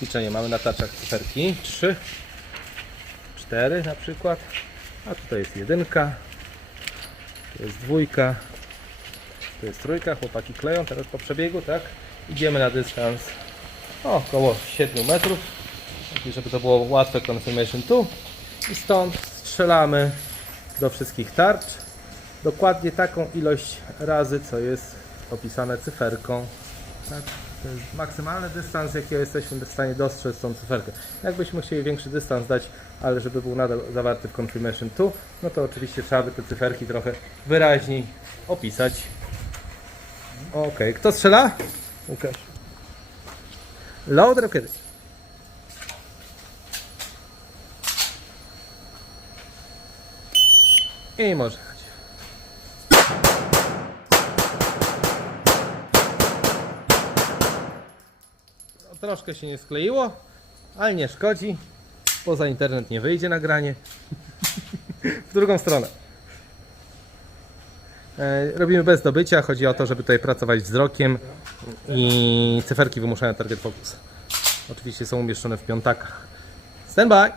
ćwiczenie. Mamy na tarczach cyferki 3, 4 na przykład, a tutaj jest jedynka, tu jest dwójka, tu jest trójka, chłopaki kleją teraz po przebiegu, tak? Idziemy na dystans. O, około 7 metrów, żeby to było łatwe confirmation tu. I stąd strzelamy do wszystkich tarcz. Dokładnie taką ilość razy, co jest opisane cyferką. Tak? To jest maksymalny dystans, jakiego jesteśmy w stanie dostrzec tą cyferkę. Jakbyśmy chcieli większy dystans dać, ale żeby był nadal zawarty w Confirmation 2, no to oczywiście trzeba by te cyferki trochę wyraźniej opisać. Ok, kto strzela? Łukasz. Load rockety. I może troszkę się nie skleiło, ale nie szkodzi. Poza internet nie wyjdzie nagranie. w drugą stronę. E, Robimy bez dobycia. Chodzi o to, żeby tutaj pracować wzrokiem i cyferki wymuszają target focus. Oczywiście są umieszczone w piątakach. Stand by.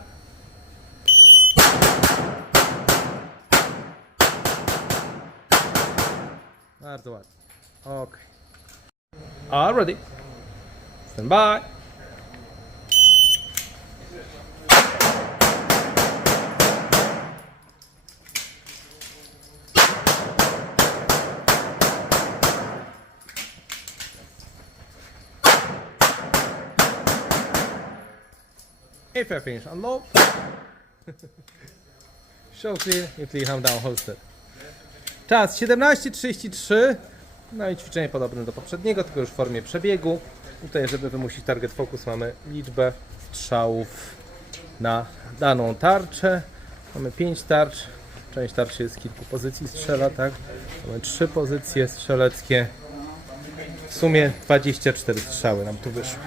Bardzo ładnie. Ok. All ready. Stand by. If I finish on low, show clear, the ham down holster. Czas 17.33. No i ćwiczenie podobne do poprzedniego, tylko już w formie przebiegu. Tutaj, żeby wymusić target focus, mamy liczbę strzałów na daną tarczę. Mamy 5 tarcz. Część tarczy jest z kilku pozycji strzela, tak? Mamy 3 pozycje strzeleckie. W sumie 24 strzały nam tu wyszły.